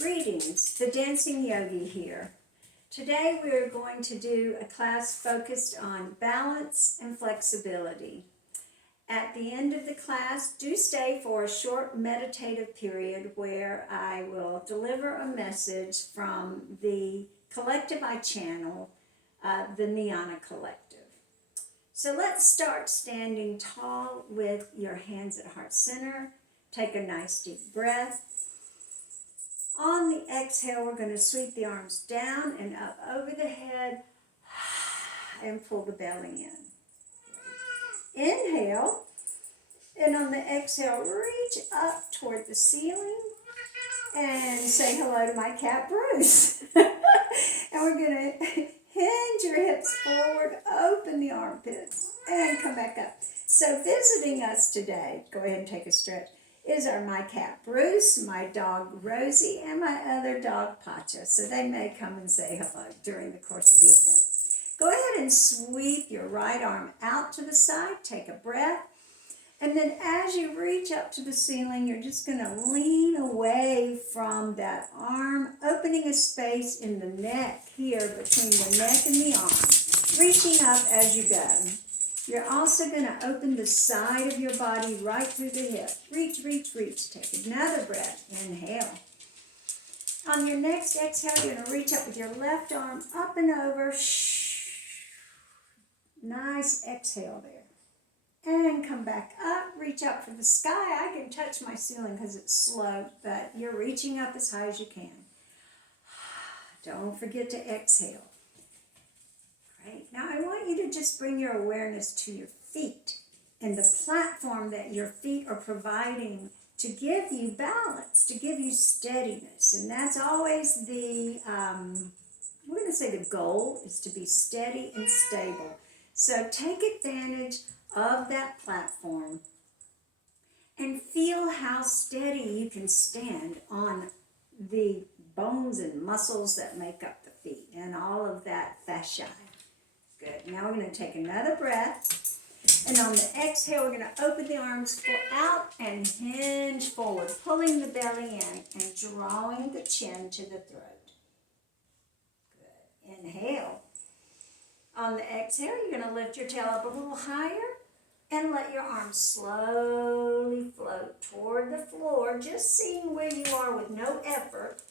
Greetings, the Dancing Yogi here. Today we are going to do a class focused on balance and flexibility. At the end of the class, do stay for a short meditative period where I will deliver a message from the collective I channel, the Niana Collective. So let's start standing tall with your hands at heart center. Take a nice deep breath. On the exhale, we're going to sweep the arms down and up over the head and pull the belly in. Inhale, and on the exhale, reach up toward the ceiling and say hello to my cat, Bruce. And we're going to hinge your hips forward, open the armpits, and come back up. So visiting us today, go ahead and take a stretch, are my cat Bruce, my dog Rosie, and my other dog Pacha. So they may come and say hello during the course of the event. Go ahead and sweep your right arm out to the side, take a breath, and then as you reach up to the ceiling, you're just going to lean away from that arm, opening a space in the neck here between the neck and the arm, reaching up as you go. You're also going to open the side of your body right through the hip. Reach, reach, reach. Take another breath. Inhale. On your next exhale, you're going to reach up with your left arm up and over. Nice exhale there. And come back up. Reach up for the sky. I can touch my ceiling because it's slow, but you're reaching up as high as you can. Don't forget to exhale. Great. Now I want you to just bring your awareness to your feet and the platform that your feet are providing to give you balance, to give you steadiness. And that's always we're going to say the goal is to be steady and stable. So take advantage of that platform and feel how steady you can stand on the bones and muscles that make up the feet and all of that fascia. Good. Now we're going to take another breath. And on the exhale, we're going to open the arms out and hinge forward, pulling the belly in and drawing the chin to the throat. Good. Inhale. On the exhale, you're going to lift your tail up a little higher and let your arms slowly float toward the floor, just seeing where you are with no effort.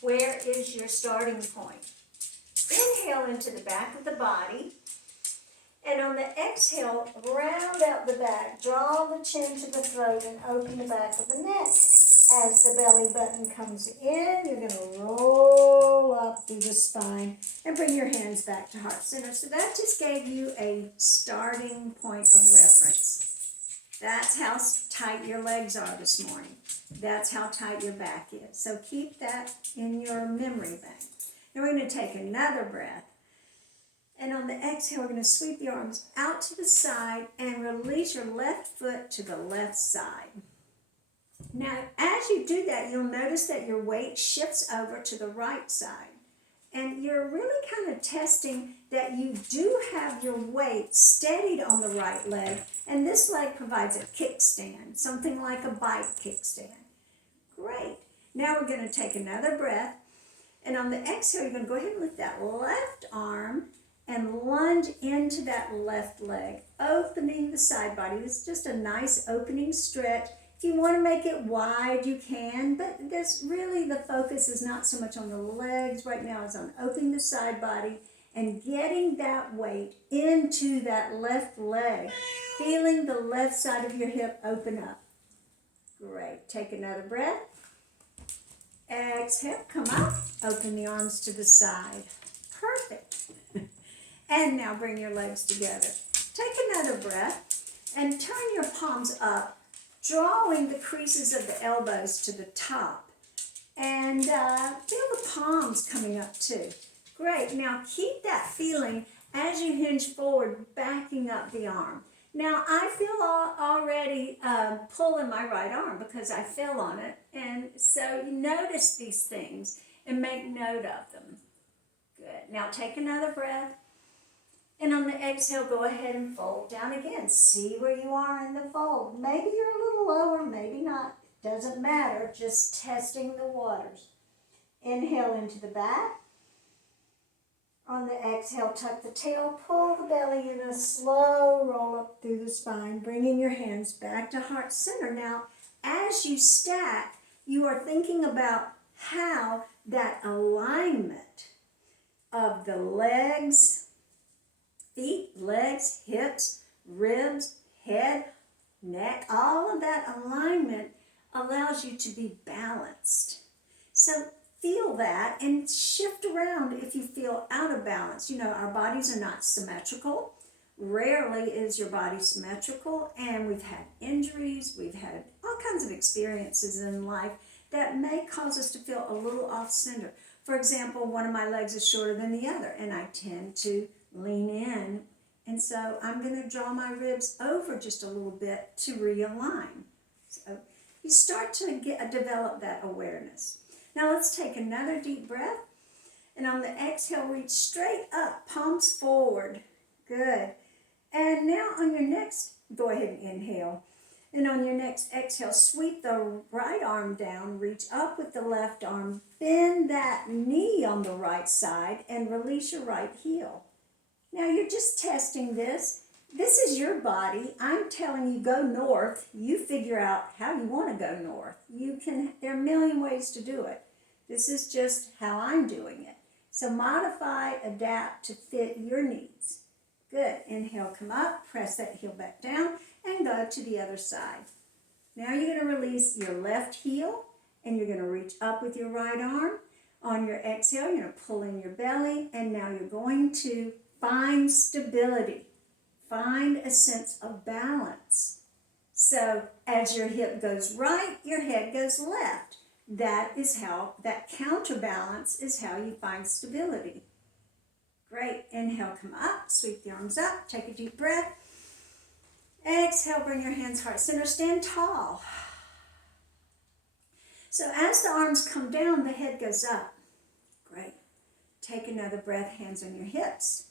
Where is your starting point? Inhale into the back of the body, and on the exhale, round out the back, draw the chin to the throat and open the back of the neck. As the belly button comes in, you're going to roll up through the spine and bring your hands back to heart center. So that just gave you a starting point of reference. That's how tight your legs are this morning. That's how tight your back is. So keep that in your memory bank. Now we're going to take another breath. And on the exhale, we're going to sweep the arms out to the side and release your left foot to the left side. Now, as you do that, you'll notice that your weight shifts over to the right side. And you're really kind of testing that you do have your weight steadied on the right leg. And this leg provides a kickstand, something like a bike kickstand. Great. Now we're going to take another breath. And on the exhale, you're going to go ahead and lift that left arm and lunge into that left leg, opening the side body. This is just a nice opening stretch. If you want to make it wide, you can, but there's really the focus is not so much on the legs right now, it's on opening the side body and getting that weight into that left leg, feeling the left side of your hip open up. Great. Take another breath. Exhale, come up, open the arms to the side. Perfect. And now bring your legs together. Take another breath and turn your palms up, drawing the creases of the elbows to the top. And feel the palms coming up too. Great. Now keep that feeling as you hinge forward, backing up the arm. Now, I feel already pull in my right arm because I fell on it. And so you notice these things and make note of them. Good. Now take another breath. And on the exhale, go ahead and fold down again. See where you are in the fold. Maybe you're a little lower, maybe not. Doesn't matter, just testing the waters. Inhale into the back. On the exhale, tuck the tail, pull the belly in a slow roll up through the spine, bringing your hands back to heart center. Now, as you stack, you are thinking about how that alignment of the legs, feet, legs, hips, ribs, head, neck, all of that alignment allows you to be balanced. So feel that and shift around if you feel out of balance. You know, our bodies are not symmetrical. Rarely is your body symmetrical, and we've had injuries, we've had all kinds of experiences in life that may cause us to feel a little off center. For example, one of my legs is shorter than the other, and I tend to lean in, and so I'm going to draw my ribs over just a little bit to realign. So you start to develop that awareness. Now let's take another deep breath, and on the exhale, reach straight up, palms forward. Good. And now on your next, go ahead and inhale. And on your next exhale, sweep the right arm down, reach up with the left arm, bend that knee on the right side, and release your right heel. Now you're just testing this. This is your body. I'm telling you, go north. You figure out how you want to go north. There are a million ways to do it. This is just how I'm doing it. So modify, adapt to fit your needs. Good. Inhale, come up, press that heel back down, and go to the other side. Now you're going to release your left heel, and you're going to reach up with your right arm. On your exhale, you're going to pull in your belly, and now you're going to find stability. Find a sense of balance. So as your hip goes right, your head goes left. That counterbalance is how you find stability. Great. Inhale, come up, sweep the arms up, take a deep breath. Exhale, bring your hands heart center, stand tall. So as the arms come down, the head goes up. Great. Take another breath, hands on your hips.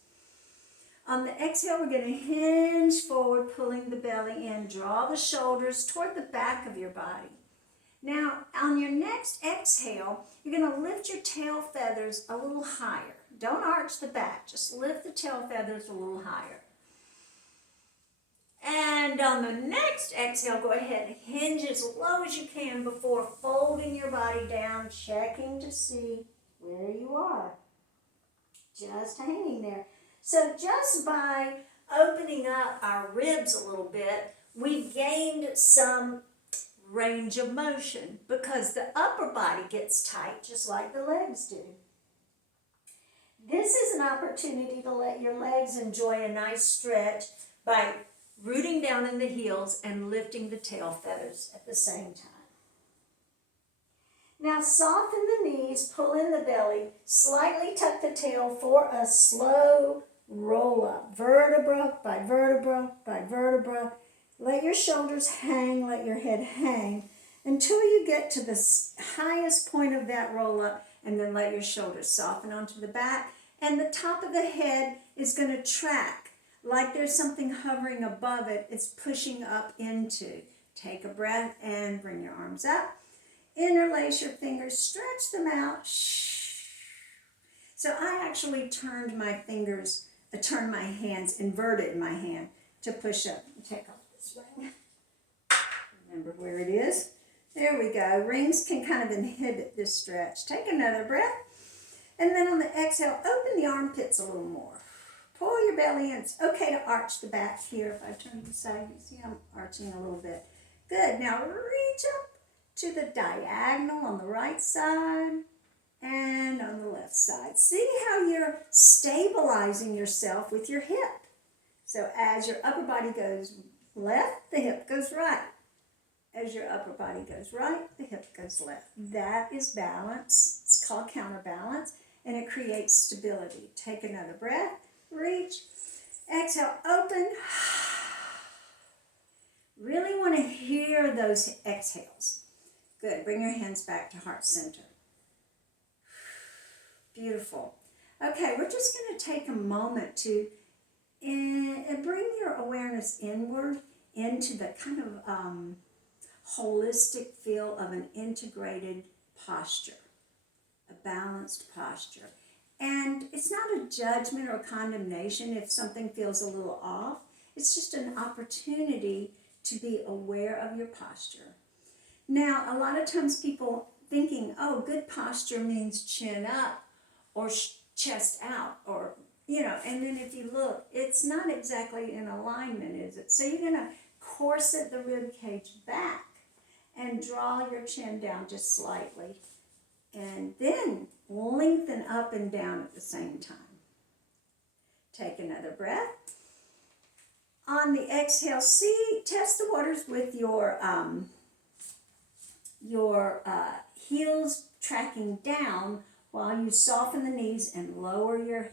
On the exhale, we're going to hinge forward, pulling the belly in. Draw the shoulders toward the back of your body. Now, on your next exhale, you're going to lift your tail feathers a little higher. Don't arch the back, just lift the tail feathers a little higher. And on the next exhale, go ahead and hinge as low as you can before folding your body down, checking to see where you are. Just hanging there. So just by opening up our ribs a little bit, we've gained some range of motion because the upper body gets tight just like the legs do. This is an opportunity to let your legs enjoy a nice stretch by rooting down in the heels and lifting the tail feathers at the same time. Now soften the knees, pull in the belly, slightly tuck the tail for a slow roll up, vertebra by vertebra by vertebra. Let your shoulders hang, let your head hang until you get to the highest point of that roll up, and then let your shoulders soften onto the back, and the top of the head is going to track like there's something hovering above it. It's pushing up into. Take a breath and bring your arms up. Interlace your fingers, stretch them out. So I actually turned my hands, inverted my hand to push up. Take off this way. Remember where it is. There we go. Rings can kind of inhibit this stretch. Take another breath. And then on the exhale, open the armpits a little more. Pull your belly in. It's okay to arch the back here. If I turn to the side, you see I'm arching a little bit. Good. Now reach up to the diagonal on the right side and on the left side. See how you're stabilizing yourself with your hip. So as your upper body goes left, the hip goes right. As your upper body goes right, the hip goes left. That is balance. It's called counterbalance, and it creates stability. Take another breath. Reach. Exhale. Open. Really want to hear those exhales. Good. Bring your hands back to heart center. Beautiful. Okay, we're just going to take a moment to bring your awareness inward into the kind of holistic feel of an integrated posture, a balanced posture. And it's not a judgment or condemnation if something feels a little off. It's just an opportunity to be aware of your posture. Now, a lot of times people thinking, oh, good posture means chin up or chest out, or, and then if you look, it's not exactly in alignment, is it? So you're going to corset the rib cage back and draw your chin down just slightly. And then lengthen up and down at the same time. Take another breath. On the exhale, test the waters with your heels tracking down while you soften the knees and lower your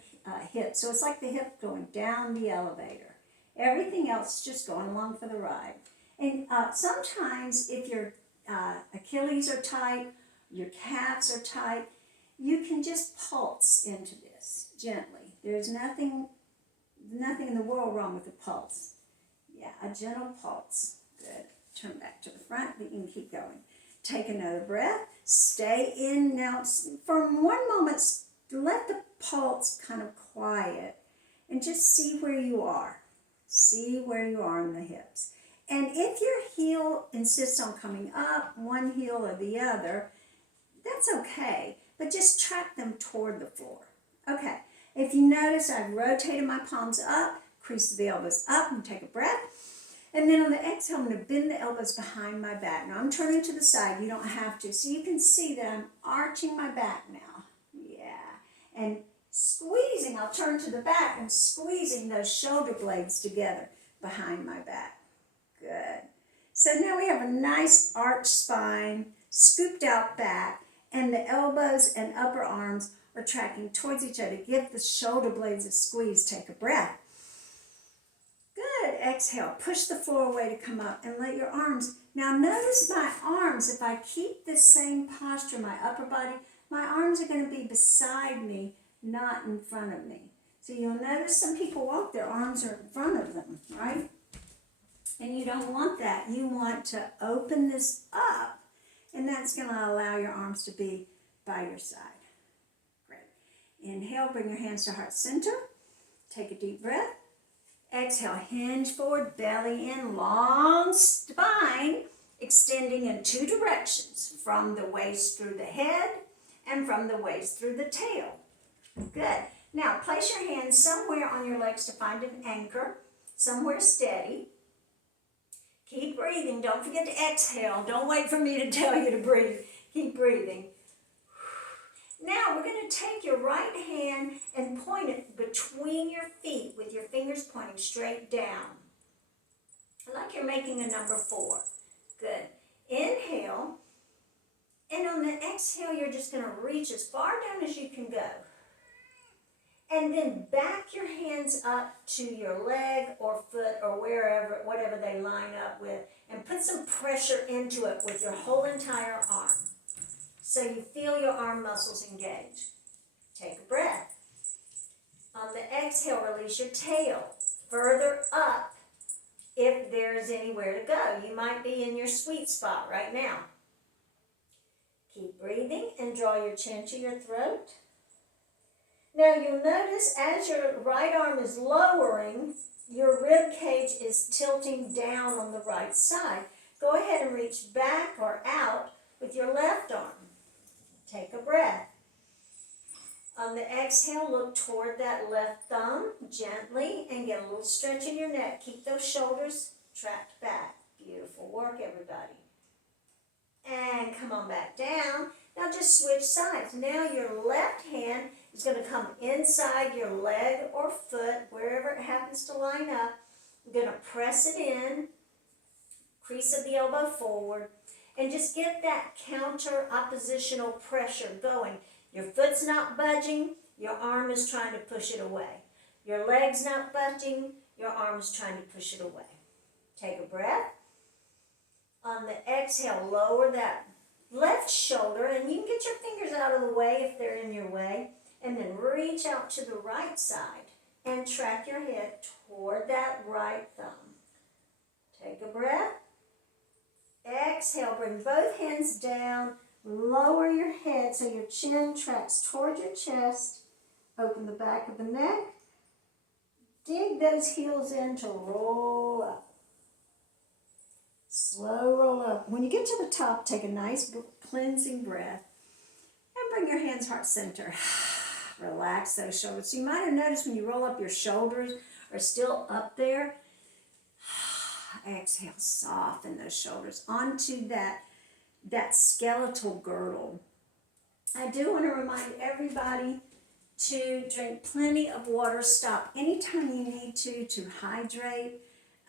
hips. So it's like the hip going down the elevator. Everything else is just going along for the ride. And sometimes if your Achilles are tight, your calves are tight, you can just pulse into this gently. There's nothing in the world wrong with a pulse. Yeah, a gentle pulse. Good. Turn back to the front, but you can keep going. Take another breath. Stay in now. For one moment, let the pulse kind of quiet and just see where you are. See where you are in the hips. And if your heel insists on coming up, one heel or the other, that's okay, but just track them toward the floor. Okay, if you notice, I've rotated my palms up, crease the elbows up, and take a breath. And then on the exhale, I'm going to bend the elbows behind my back. Now I'm turning to the side, you don't have to. So you can see that I'm arching my back now. Yeah, and squeezing, I'll turn to the back and squeezing those shoulder blades together behind my back. Good. So now we have a nice arched spine, scooped out back, and the elbows and upper arms are tracking towards each other. Give the shoulder blades a squeeze. Take a breath. Good. Exhale. Push the floor away to come up and let your arms. Now notice my arms. If I keep this same posture, my upper body, my arms are going to be beside me, not in front of me. So you'll notice some people walk, their arms are in front of them, right? And you don't want that. You want to open this up, and that's going to allow your arms to be by your side. Great. Inhale, bring your hands to heart center. Take a deep breath. Exhale, hinge forward, belly in, long spine, extending in two directions, from the waist through the head and from the waist through the tail. Good. Now, place your hands somewhere on your legs to find an anchor, somewhere steady. Keep breathing. Don't forget to exhale. Don't wait for me to tell you to breathe. Keep breathing. Now we're going to take your right hand and point it between your feet with your fingers pointing straight down. Like you're making a number 4. Good. Inhale. And on the exhale, you're just going to reach as far down as you can go. And then back your hands up to your leg or foot or wherever, whatever they line up with, and put some pressure into it with your whole entire arm. So you feel your arm muscles engage. Take a breath. On the exhale, release your tail further up if there's anywhere to go. You might be in your sweet spot right now. Keep breathing and draw your chin to your throat. Now you'll notice as your right arm is lowering, your rib cage is tilting down on the right side. Go ahead and reach back or out with your left arm. Take a breath. On the exhale, look toward that left thumb gently and get a little stretch in your neck. Keep those shoulders tracked back. Beautiful work, everybody. And come on back down. Now just switch sides. Now your left hand is going to come inside your leg or foot, wherever it happens to line up. You're going to press it in, crease of the elbow forward, and just get that counter oppositional pressure going. Your foot's not budging, your arm is trying to push it away. Your leg's not budging, your arm is trying to push it away. Take a breath. On the exhale, lower that left shoulder, and you can get your fingers out of the way if they're in your way, and then reach out to the right side and track your head toward that right thumb. Take a breath. Exhale, bring both hands down, lower your head so your chin tracks toward your chest. Open the back of the neck. Dig those heels in to roll up. Slow roll up. When you get to the top, take a nice cleansing breath and bring your hands heart center. Relax those shoulders. So you might have noticed when you roll up, your shoulders are still up there. Exhale, soften those shoulders onto that skeletal girdle. I do want to remind everybody to drink plenty of water. Stop anytime you need to hydrate.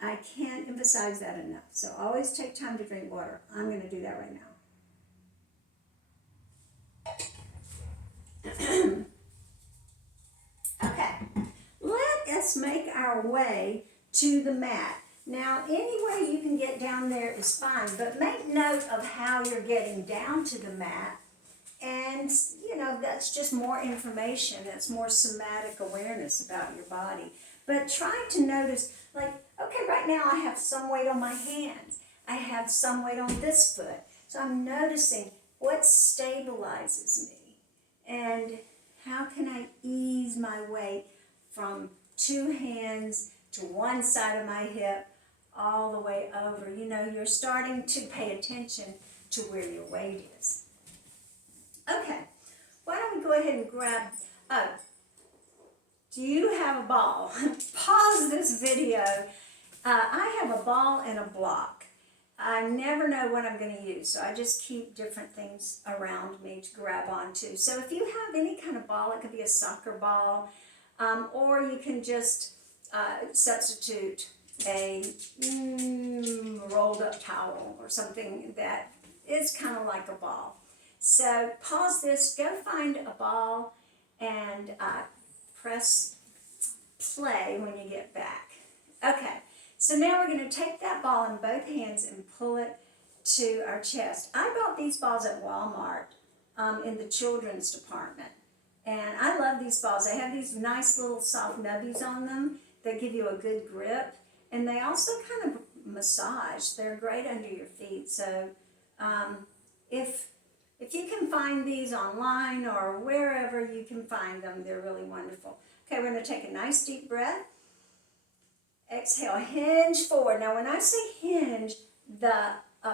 I can't emphasize that enough. So always take time to drink water. I'm going to do that right now. Okay, let us make our way to the mat. Now, any way you can get down there is fine, but make note of how you're getting down to the mat. And, you know, that's just more information. That's more somatic awareness about your body. But try to notice, like, okay, right now I have some weight on my hands. I have some weight on this foot. So I'm noticing what stabilizes me. And how can I ease my weight from two hands to one side of my hip all the way over? You know, you're starting to pay attention to where your weight is. Okay, why don't we go ahead and grab, do you have a ball? Pause this video. I have a ball and a block. I never know what I'm going to use, so I just keep different things around me to grab onto. So if you have any kind of ball, it could be a soccer ball, or you can just substitute a rolled up towel or something that is kind of like a ball. So pause this, go find a ball, and press play when you get back. Okay, so now we're going to take that ball in both hands and pull it to our chest. I bought these balls at Walmart in the children's department. And I love these balls. They have these nice little soft nubbies on them that give you a good grip. And they also kind of massage. They're great under your feet. So if you can find these online or wherever you can find them, they're really wonderful. Okay, we're going to take a nice deep breath. Exhale, hinge forward. Now when I say hinge, the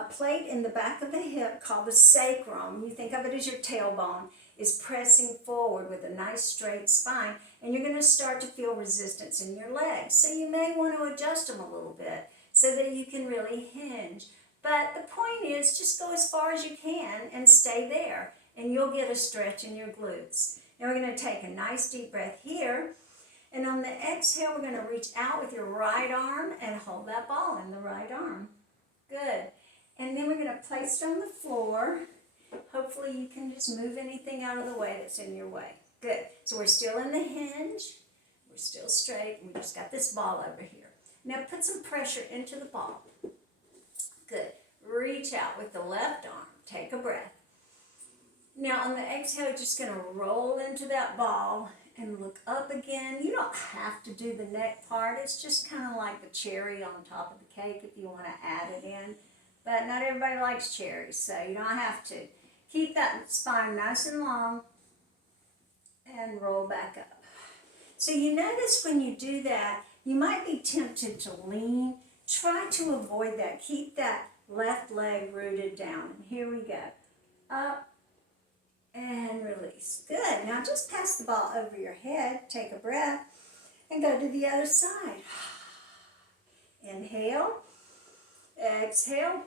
plate in the back of the hip called the sacrum, you think of it as your tailbone, is pressing forward with a nice straight spine, and you're going to start to feel resistance in your legs. So you may want to adjust them a little bit so that you can really hinge. But the point is, just go as far as you can and stay there, and you'll get a stretch in your glutes. Now we're going to take a nice deep breath here, and on the exhale, we're going to reach out with your right arm and hold that ball in the right arm. Good. And then we're going to place it on the floor. Hopefully you can just move anything out of the way that's in your way. Good. So we're still in the hinge. We're still straight. We just got this ball over here. Now put some pressure into the ball. Good. Reach out with the left arm. Take a breath. Now on the exhale, you're just going to roll into that ball and look up again. You don't have to do the neck part. It's just kind of like the cherry on top of the cake if you want to add it in. But not everybody likes cherries, so you don't have to. Keep that spine nice and long and roll back up. So you notice when you do that, you might be tempted to lean. Try to avoid that. Keep that left leg rooted down. And here we go. Up and release. Good. Now just pass the ball over your head. Take a breath and go to the other side. Inhale. Exhale,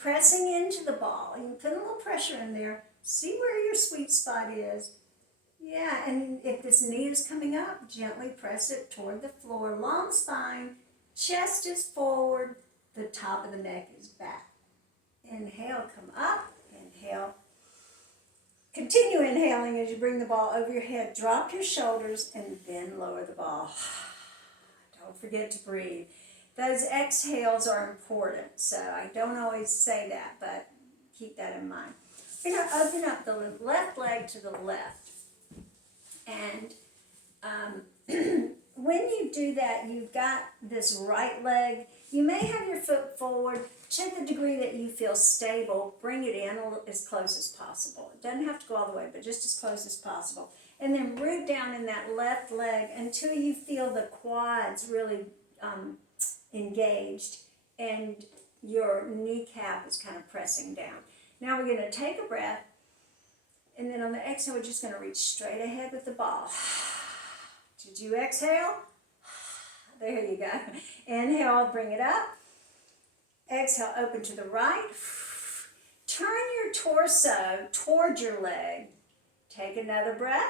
pressing into the ball. You can put a little pressure in there. See where your sweet spot is. Yeah, and if this knee is coming up, gently press it toward the floor. Long spine, chest is forward, the top of the neck is back. Inhale, come up, inhale. Continue inhaling as you bring the ball over your head. Drop your shoulders and then lower the ball. Don't forget to breathe. Those exhales are important, so I don't always say that, but keep that in mind. We're going to open up the left leg to the left, and when you do that, you've got this right leg. You may have your foot forward. Check the degree that you feel stable. Bring it in as close as possible. It doesn't have to go all the way, but just as close as possible. And then root down in that left leg until you feel the quads really engaged and your kneecap is kind of pressing down. Now we're going to take a breath, and then on the exhale, we're just going to reach straight ahead with the ball. Did you exhale? There you go. Inhale, bring it up. Exhale, open to the right. Turn your torso toward your leg. Take another breath.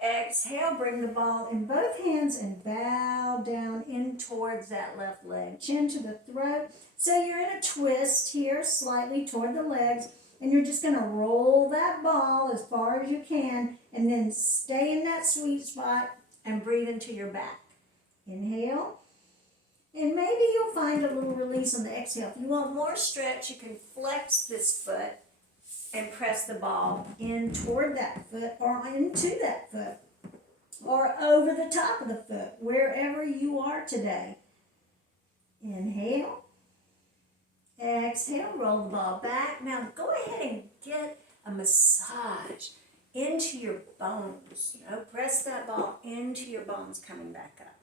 Exhale, bring the ball in both hands and bow down in towards that left leg. Chin to the throat. So you're in a twist here, slightly toward the legs, and you're just going to roll that ball as far as you can, and then stay in that sweet spot and breathe into your back. Inhale. And maybe you'll find a little release on the exhale. If you want more stretch, you can flex this foot and press the ball in toward that foot or into that foot or over the top of the foot, wherever you are today. Inhale. Exhale, roll the ball back. Now go ahead and get a massage into your bones. Press that ball into your bones coming back up.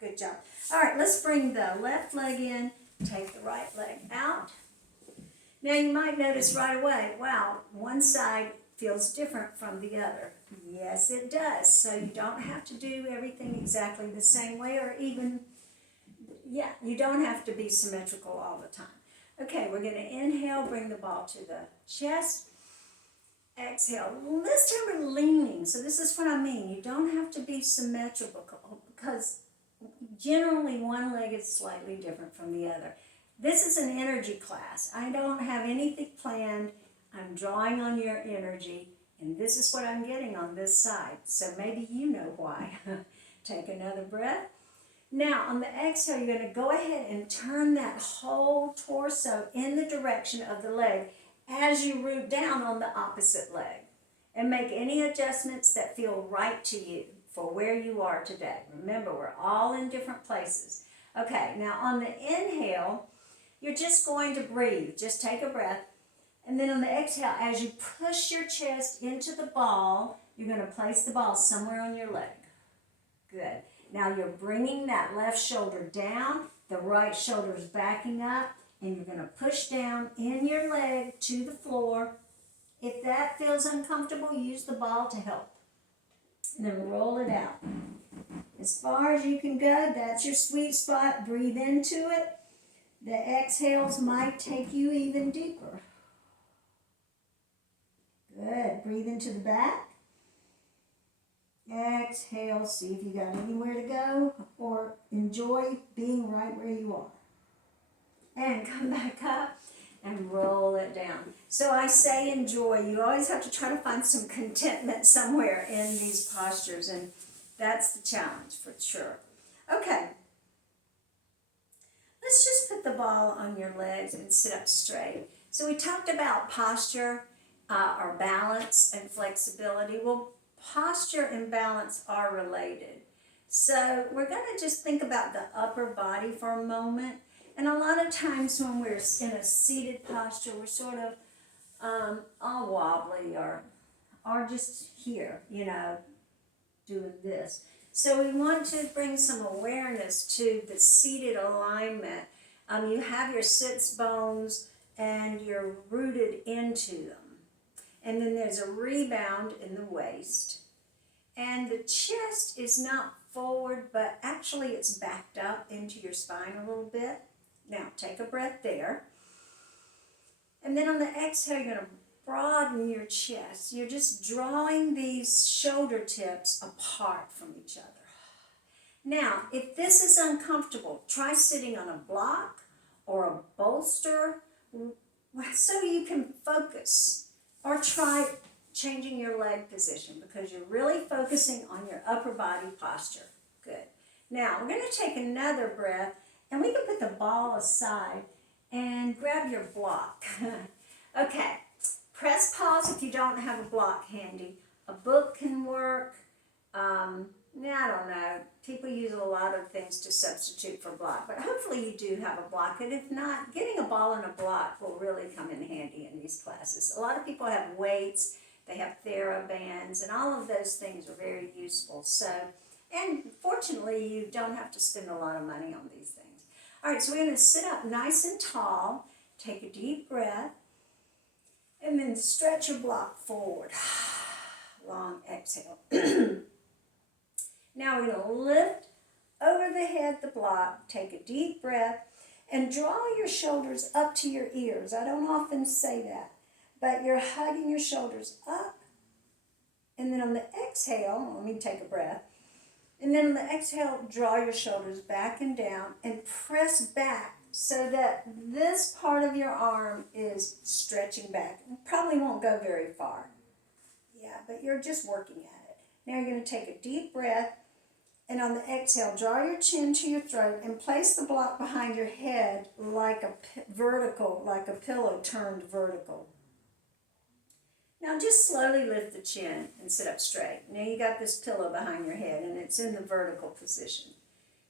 Good job. All right, let's bring the left leg in, take the right leg out. Now you might notice right away, wow, one side feels different from the other. Yes, it does. So you don't have to do everything exactly the same way, or even, you don't have to be symmetrical all the time. Okay, we're going to inhale, bring the ball to the chest. Exhale. This time we're leaning. So this is what I mean. You don't have to be symmetrical because generally one leg is slightly different from the other. This is an energy class. I don't have anything planned. I'm drawing on your energy, and this is what I'm getting on this side. So maybe you know why. Take another breath. Now, on the exhale, you're going to go ahead and turn that whole torso in the direction of the leg as you root down on the opposite leg. And make any adjustments that feel right to you for where you are today. Remember, we're all in different places. Okay, now on the inhale, you're just going to breathe. Just take a breath. And then on the exhale, as you push your chest into the ball, you're going to place the ball somewhere on your leg. Good. Now you're bringing that left shoulder down, the right shoulder is backing up, and you're going to push down in your leg to the floor. If that feels uncomfortable, use the ball to help. And then roll it out. As far as you can go, that's your sweet spot. Breathe into it. The exhales might take you even deeper. Good. Breathe into the back. Exhale, see if you got anywhere to go, or enjoy being right where you are. And come back up and roll it down. So I say enjoy. You always have to try to find some contentment somewhere in these postures, and that's the challenge for sure. Okay. Let's just put the ball on your legs and sit up straight. So we talked about posture, or balance, and flexibility. Well, posture and balance are related. So we're going to just think about the upper body for a moment. And a lot of times when we're in a seated posture, we're sort of all wobbly or just here, doing this. So we want to bring some awareness to the seated alignment. You have your sits bones and you're rooted into them. And then there's a rebound in the waist. And the chest is not forward, but actually it's backed up into your spine a little bit. Now, take a breath there. And then on the exhale, you're going to broaden your chest. You're just drawing these shoulder tips apart from each other. Now, if this is uncomfortable, try sitting on a block or a bolster so you can focus. Or try changing your leg position because you're really focusing on your upper body posture. Good. Now, we're going to take another breath, and we can put the ball aside and grab your block. Okay. Press pause if you don't have a block handy. A book can work. I don't know. People use a lot of things to substitute for block, but hopefully you do have a block. And if not, getting a ball and a block will really come in handy in these classes. A lot of people have weights, they have TheraBands, and all of those things are very useful. So, and fortunately, you don't have to spend a lot of money on these things. All right, so we're going to sit up nice and tall, take a deep breath, and then stretch your block forward. Long exhale. Now we're going to lift over the head the block, take a deep breath, and draw your shoulders up to your ears. I don't often say that, but you're hugging your shoulders up. And then on the exhale, let me take a breath. And then on the exhale, draw your shoulders back and down and press back so that this part of your arm is stretching back. It probably won't go very far. Yeah, but you're just working at it. Now you're going to take a deep breath, and on the exhale, draw your chin to your throat and place the block behind your head like a vertical, like a pillow turned vertical. Now just slowly lift the chin and sit up straight. Now you got this pillow behind your head and it's in the vertical position.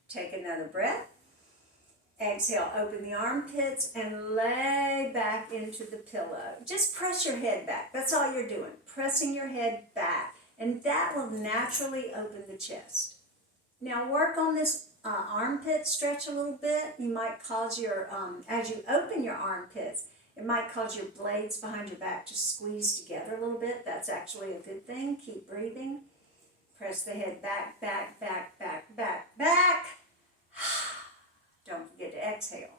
Take another breath. Exhale, open the armpits and lay back into the pillow. Just press your head back. That's all you're doing, pressing your head back. And that will naturally open the chest. Now work on this armpit stretch a little bit. You might cause your, as you open your armpits, it might cause your blades behind your back to squeeze together a little bit. That's actually a good thing. Keep breathing. Press the head back, back, back, back, back, back. Don't forget to exhale.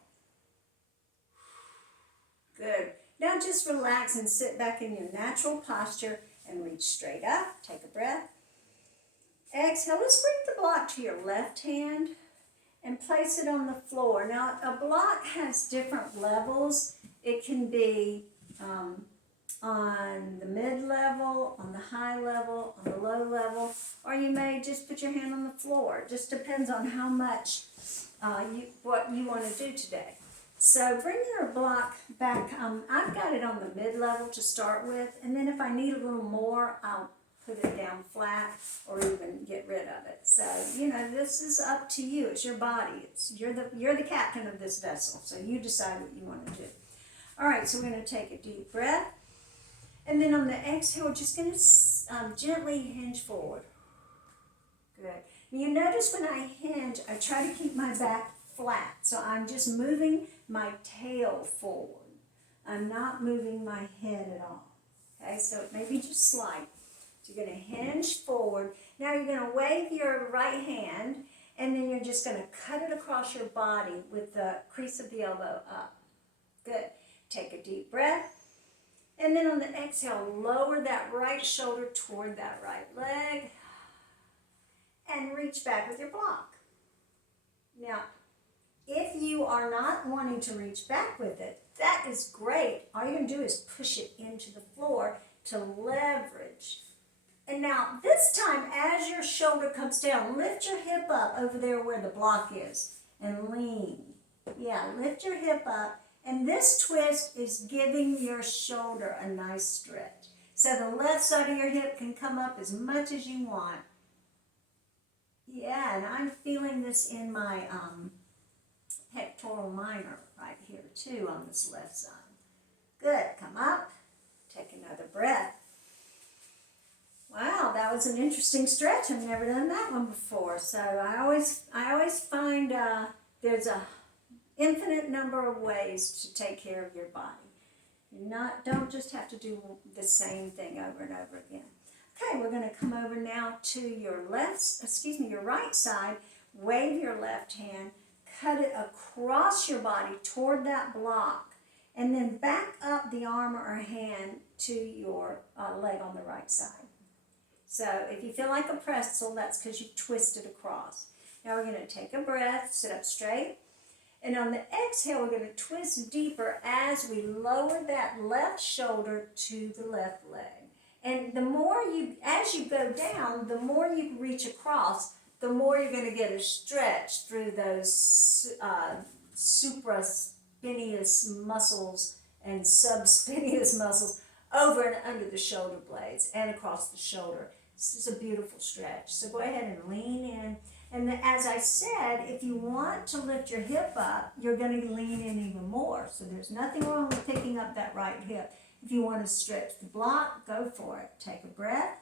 Good. Now just relax and sit back in your natural posture and reach straight up. Take a breath. Exhale. Let's bring the block to your left hand and place it on the floor. Now, a block has different levels. It can be on the mid-level, on the high level, on the low level, or you may just put your hand on the floor. It just depends on how much what you want to do today. So bring your block back. I've got it on the mid-level to start with, and then if I need a little more, I'll put it down flat or even get rid of it. So, you know, this is up to you. It's your body. You're the captain of this vessel, so you decide what you want to do. All right, so we're going to take a deep breath. And then on the exhale, we're just going to gently hinge forward. Good. You notice when I hinge, I try to keep my back flat. So I'm just moving my tail forward. I'm not moving my head at all. Okay, so it may be just slight. So you're going to hinge forward. Now you're going to wave your right hand, and then you're just going to cut it across your body with the crease of the elbow up. Good. Take a deep breath. And then on the exhale, lower that right shoulder toward that right leg and reach back with your block. Now, if you are not wanting to reach back with it, that is great. All you're going to do is push it into the floor to leverage. And now, this time, as your shoulder comes down, lift your hip up over there where the block is and lean. Yeah, lift your hip up. And this twist is giving your shoulder a nice stretch. So the left side of your hip can come up as much as you want. Yeah, and I'm feeling this in my pectoral minor right here too on this left side. Good, come up, take another breath. Wow, that was an interesting stretch. I've never done that one before. So I always find there's a infinite number of ways to take care of your body. Don't just have to do the same thing over and over again. Okay, we're going to come over now to your your right side. Wave your left hand, cut it across your body toward that block, and then back up the arm or hand to your leg on the right side. So if you feel like a pretzel, that's because you twisted across. Now we're going to take a breath, sit up straight. And on the exhale, we're going to twist deeper as we lower that left shoulder to the left leg. And the more as you go down, the more you reach across, the more you're going to get a stretch through those supraspinatus muscles and subspinatus muscles over and under the shoulder blades and across the shoulder. This is a beautiful stretch. So go ahead and lean in. And as I said, if you want to lift your hip up, you're going to lean in even more. So there's nothing wrong with picking up that right hip. If you want to stretch the block, go for it. Take a breath.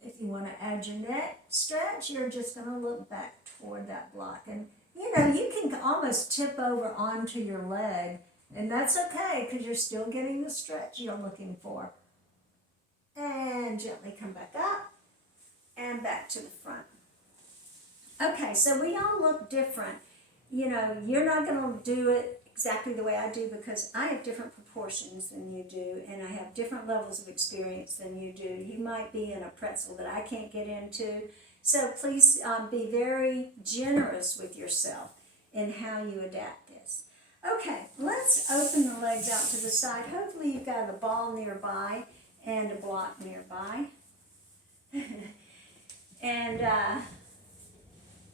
If you want to add your neck stretch, you're just going to look back toward that block. And you know, you can almost tip over onto your leg, and that's okay because you're still getting the stretch you're looking for. And gently come back up and back to the front. Okay, so we all look different. You know, you're not going to do it exactly the way I do because I have different proportions than you do, and I have different levels of experience than you do. You might be in a pretzel that I can't get into, so please be very generous with yourself in how you adapt this. Okay, let's open the legs out to the side. Hopefully you've got a ball nearby and a block nearby. And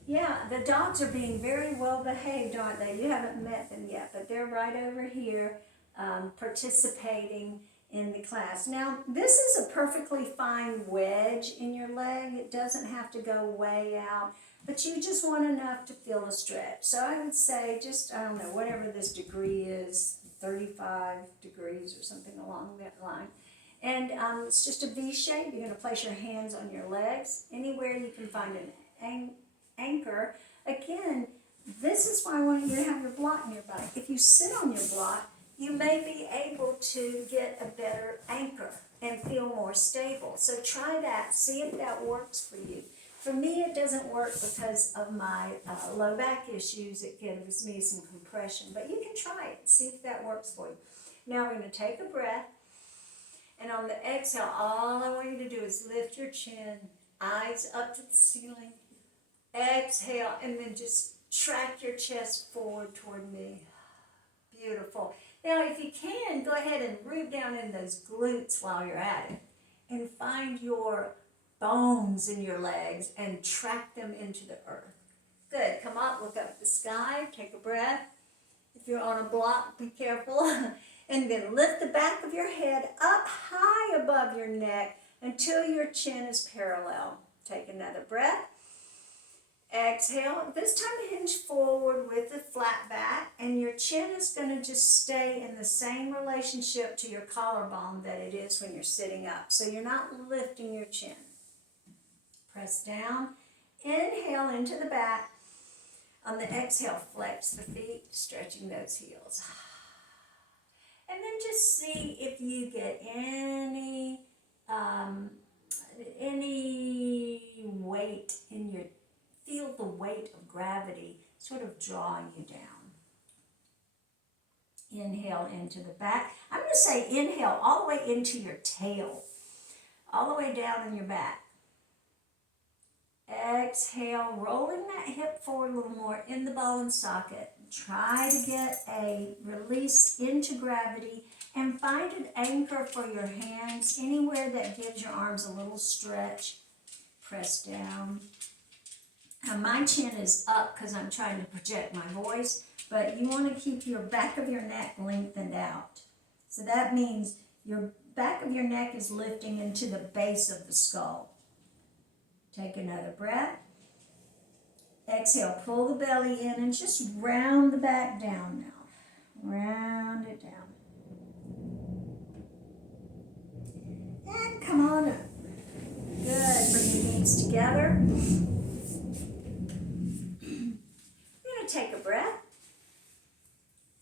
yeah, the dogs are being very well behaved, aren't they? You haven't met them yet, but they're right over here participating in the class. Now, this is a perfectly fine wedge in your leg. It doesn't have to go way out, but you just want enough to feel a stretch. So I would say just, I don't know, whatever this degree is, 35 degrees or something along that line. And it's just a V shape. You're going to place your hands on your legs. Anywhere you can find an anchor. Again, this is why I want you to have your block nearby. If you sit on your block, you may be able to get a better anchor and feel more stable. So try that. See if that works for you. For me, it doesn't work because of my low back issues. It gives me some compression. But you can try it. See if that works for you. Now we're going to take a breath. And on the exhale, all I want you to do is lift your chin, eyes up to the ceiling. Exhale, and then just track your chest forward toward me. Beautiful. Now, if you can, go ahead and root down in those glutes while you're at it. And find your bones in your legs and track them into the earth. Good. Come up, look up at the sky, take a breath. If you're on a block, be careful. And then lift the back of your head up high above your neck until your chin is parallel. Take another breath. Exhale. This time hinge forward with the flat back, and your chin is going to just stay in the same relationship to your collarbone that it is when you're sitting up. So you're not lifting your chin. Press down. Inhale into the back. On the exhale, flex the feet, stretching those heels. And then just see if you get any weight in your, feel the weight of gravity sort of drawing you down. Inhale into the back. I'm going to say inhale all the way into your tail, all the way down in your back. Exhale, rolling that hip forward a little more in the ball and socket. Try to get a release into gravity and find an anchor for your hands anywhere that gives your arms a little stretch. Press down. Now my chin is up because I'm trying to project my voice, but you want to keep your back of your neck lengthened out. So that means your back of your neck is lifting into the base of the skull. Take another breath. Exhale, pull the belly in and just round the back down now. Round it down. And come on up. Good. Bring your knees together. We're going to take a breath.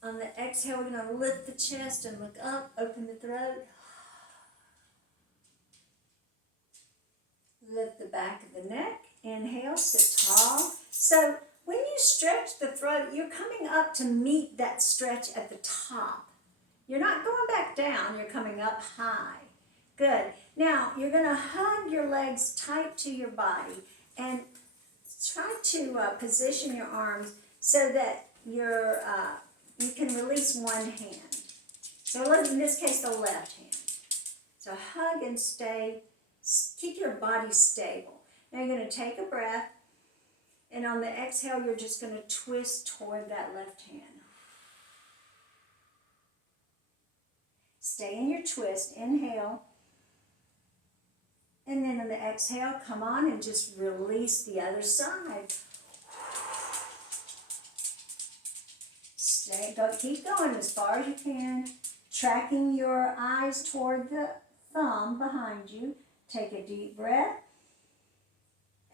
On the exhale, we're going to lift the chest and look up, open the throat. Lift the back of the neck. Inhale, sit tall. So when you stretch the throat, you're coming up to meet that stretch at the top. You're not going back down, you're coming up high. Good. Now, you're going to hug your legs tight to your body and try to position your arms so that you can release one hand. So in this case, the left hand. So hug and stay. Keep your body stable. Now you're going to take a breath, and on the exhale, you're just going to twist toward that left hand. Stay in your twist. Inhale. And then on the exhale, come on and just release the other side. Keep going as far as you can, tracking your eyes toward the thumb behind you. Take a deep breath.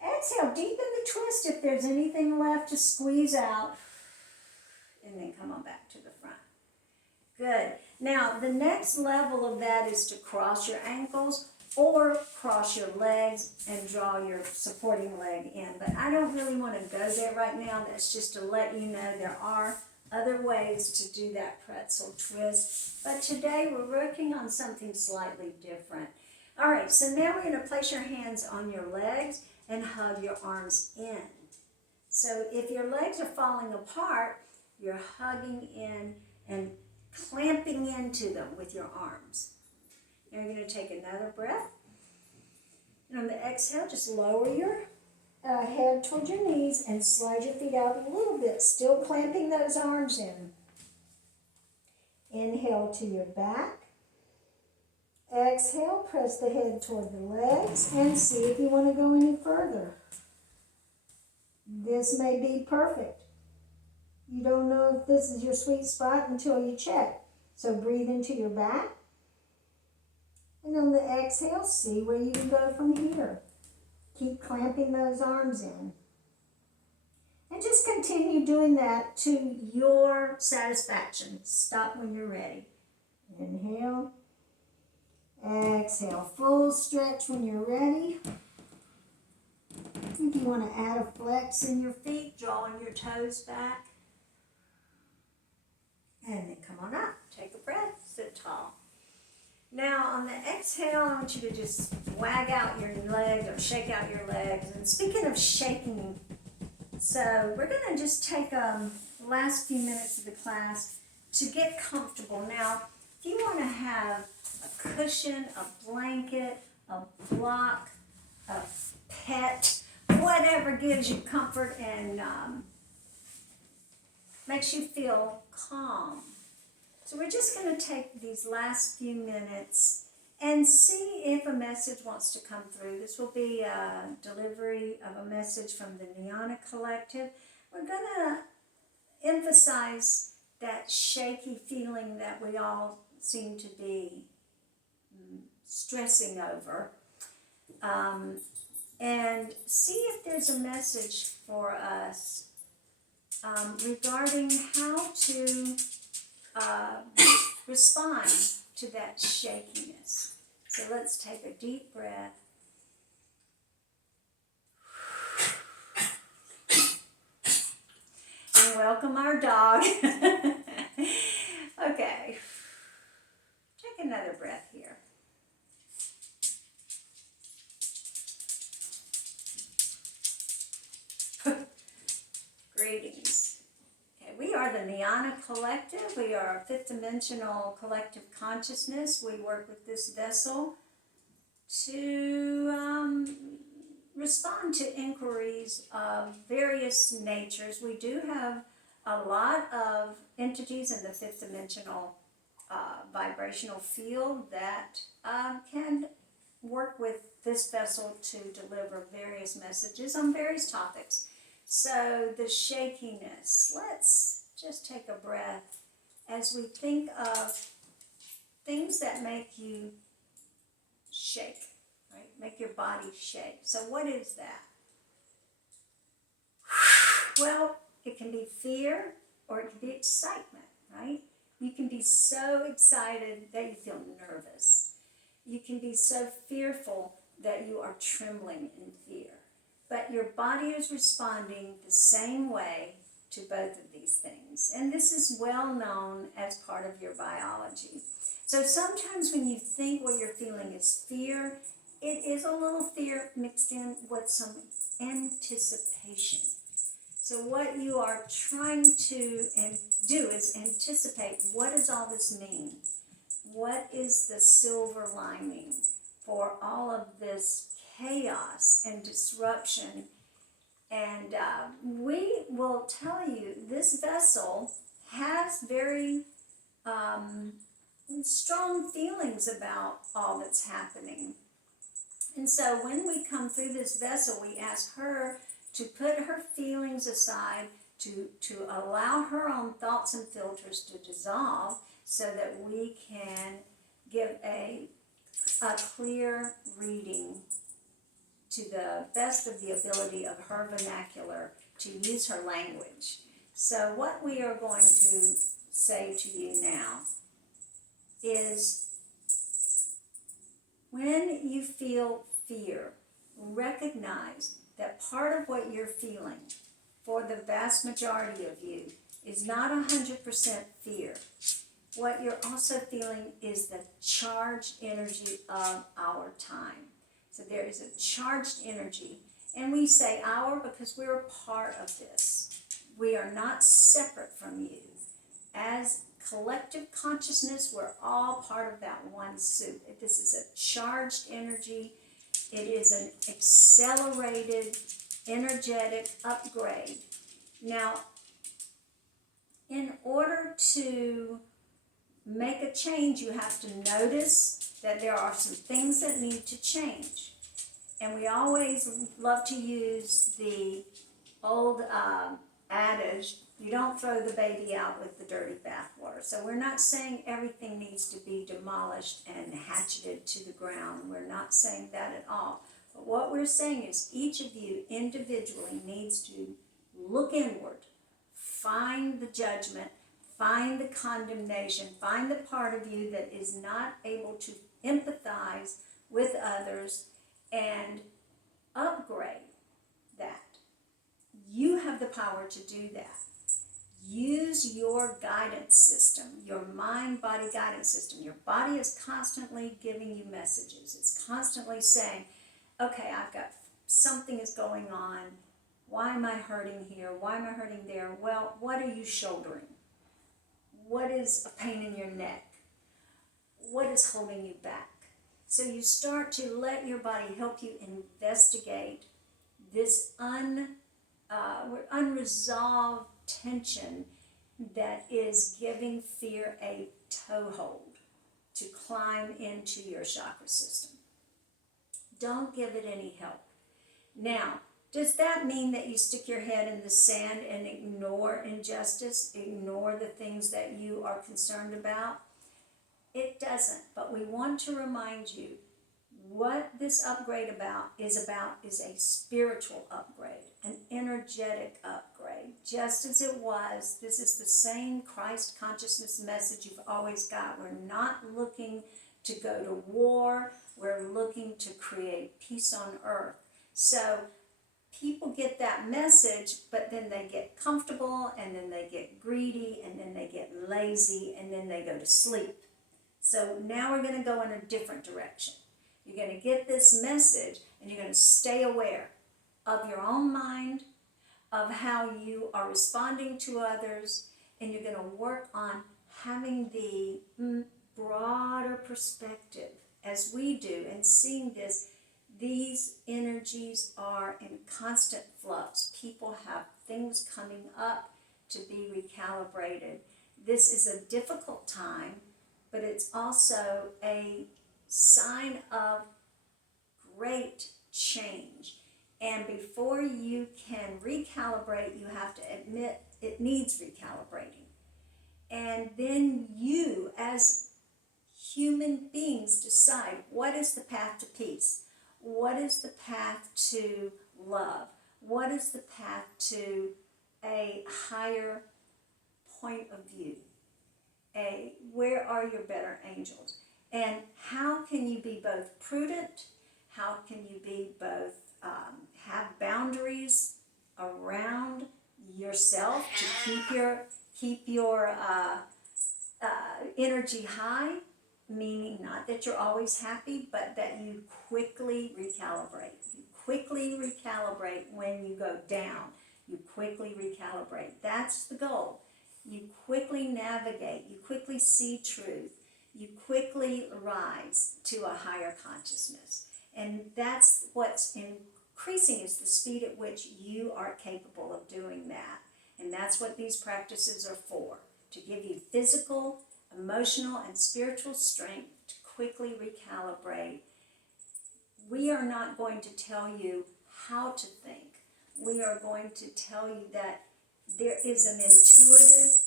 Exhale, deepen the twist if there's anything left to squeeze out. And then come on back to the front. Good. Now, the next level of that is to cross your ankles or cross your legs and draw your supporting leg in. But I don't really want to go there right now. That's just to let you know there are other ways to do that pretzel twist. But today we're working on something slightly different. All right, so now we're going to place your hands on your legs and hug your arms in. So if your legs are falling apart, you're hugging in and clamping into them with your arms. Now you're going to take another breath. And on the exhale, just lower your head towards your knees and slide your feet out a little bit, still clamping those arms in. Inhale to your back. Exhale, press the head toward the legs and see if you want to go any further. This may be perfect. You don't know if this is your sweet spot until you check. So breathe into your back. And on the exhale, see where you can go from here. Keep clamping those arms in. And just continue doing that to your satisfaction. Stop when you're ready. Inhale. Exhale. Full stretch when you're ready. If you want to add a flex in your feet, drawing your toes back. And then come on up. Take a breath. Sit tall. Now, on the exhale, I want you to just wag out your legs or shake out your legs. And speaking of shaking, so we're going to just take the last few minutes of the class to get comfortable. Now, if you want to have a cushion, a blanket, a block, a pet, whatever gives you comfort and makes you feel calm. So we're just going to take these last few minutes and see if a message wants to come through. This will be a delivery of a message from the Neonic Collective. We're going to emphasize that shaky feeling that we all seem to be stressing over, and see if there's a message for us regarding how to respond to that shakiness. So let's take a deep breath. And welcome our dog. Okay. Take another breath here. Greetings. Okay, we are the Neonic Collective. We are a fifth dimensional collective consciousness. We work with this vessel to respond to inquiries of various natures. We do have a lot of entities in the fifth dimensional vibrational field that can work with this vessel to deliver various messages on various topics. So the shakiness, let's just take a breath as we think of things that make you shake, right? Make your body shake. So what is that? Well, it can be fear or it can be excitement, right? You can be so excited that you feel nervous. You can be so fearful that you are trembling in fear. But your body is responding the same way to both of these things. And this is well known as part of your biology. So sometimes when you think what you're feeling is fear, it is a little fear mixed in with some anticipation. So what you are trying to do is anticipate, what does all this mean? What is the silver lining for all of this chaos and disruption? And we will tell you this vessel has very strong feelings about all that's happening. And so when we come through this vessel, we ask her to put her feelings aside, to allow her own thoughts and filters to dissolve so that we can give a clear reading to the best of the ability of her vernacular to use her language. So what we are going to say to you now is, when you feel fear, recognize that part of what you're feeling, for the vast majority of you, is not 100% fear. What you're also feeling is the charged energy of our time. So there is a charged energy, and we say our because we're a part of this. We are not separate from you. As collective consciousness, we're all part of that one soup. This is a charged energy. It is an accelerated, energetic upgrade. Now, in order to make a change, you have to notice that there are some things that need to change. And we always love to use the old adage, you don't throw the baby out with the dirty bathwater. So we're not saying everything needs to be demolished and hatcheted to the ground. We're not saying that at all. But what we're saying is each of you individually needs to look inward, find the judgment, find the condemnation, find the part of you that is not able to empathize with others, and upgrade that. You have the power to do that. Use your guidance system, your mind-body guidance system. Your body is constantly giving you messages. It's constantly saying, okay, I've got something is going on. Why am I hurting here? Why am I hurting there? Well, what are you shouldering? What is a pain in your neck? What is holding you back? So you start to let your body help you investigate this unresolved tension that is giving fear a toehold to climb into your chakra system. Don't give it any help. Now, does that mean that you stick your head in the sand and ignore injustice, ignore the things that you are concerned about? It doesn't, but we want to remind you what this upgrade is a spiritual upgrade, an energetic upgrade. Just as it was, this is the same Christ consciousness message you've always got. We're not looking to go to war. We're looking to create peace on earth. So people get that message, but then they get comfortable, and then they get greedy, and then they get lazy, and then they go to sleep. So now we're going to go in a different direction. You're going to get this message, and you're going to stay aware of your own mind, of how you are responding to others, and you're going to work on having the broader perspective as we do, and seeing this. These energies are in constant flux. People have things coming up to be recalibrated. This is a difficult time, but it's also a sign of great change. And before you can recalibrate, you have to admit it needs recalibrating. And then you, as human beings, decide what is the path to peace. What is the path to love? What is the path to a higher point of view? Where are your better angels? And how can you be both prudent? How can you be both have boundaries around yourself to keep your energy high? Meaning not that you're always happy, but that you quickly recalibrate. You quickly recalibrate when you go down. You quickly recalibrate. That's the goal. You quickly navigate. You quickly see truth. You quickly rise to a higher consciousness. And that's what's increasing, is the speed at which you are capable of doing that. And that's what these practices are for, to give you physical, emotional, and spiritual strength to quickly recalibrate. We we are not going to tell you how to think. We are going to tell you that there is an intuitive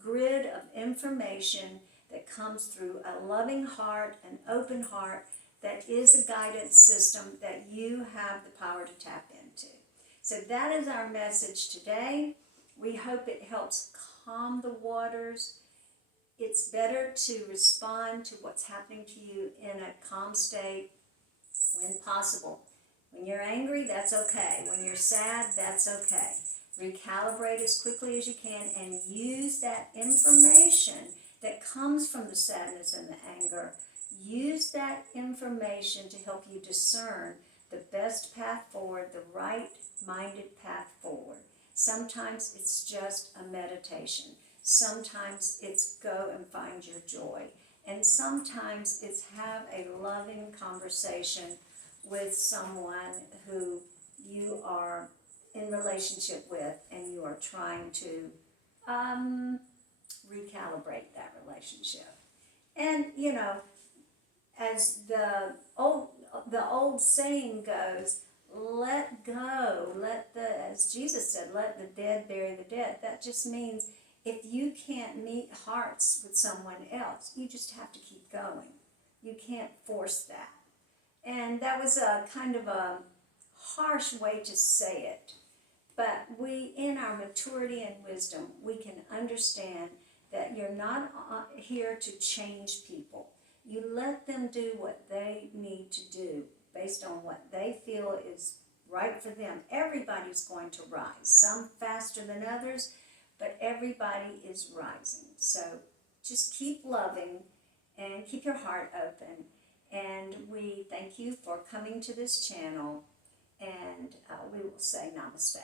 grid of information that comes through a loving heart, an open heart, that is a guidance system that you have the power to tap into. So that is our message today. We hope it helps calm the waters. It's better to respond to what's happening to you in a calm state when possible. When you're angry, that's okay. When you're sad, that's okay. Recalibrate as quickly as you can and use that information that comes from the sadness and the anger. Use that information to help you discern the best path forward, the right-minded path forward. Sometimes it's just a meditation. Sometimes it's go and find your joy. And sometimes it's have a loving conversation with someone who you are in relationship with and you are trying to recalibrate that relationship. And as the old saying goes, let go, as Jesus said, let the dead bury the dead. That just means if you can't meet hearts with someone else, you just have to keep going. You can't force that. And that was a kind of a harsh way to say it. But we, in our maturity and wisdom, we can understand that you're not here to change people. You let them do what they need to do based on what they feel is right for them. Everybody's going to rise, some faster than others, but everybody is rising. So just keep loving and keep your heart open. And we thank you for coming to this channel, and we will say namaste.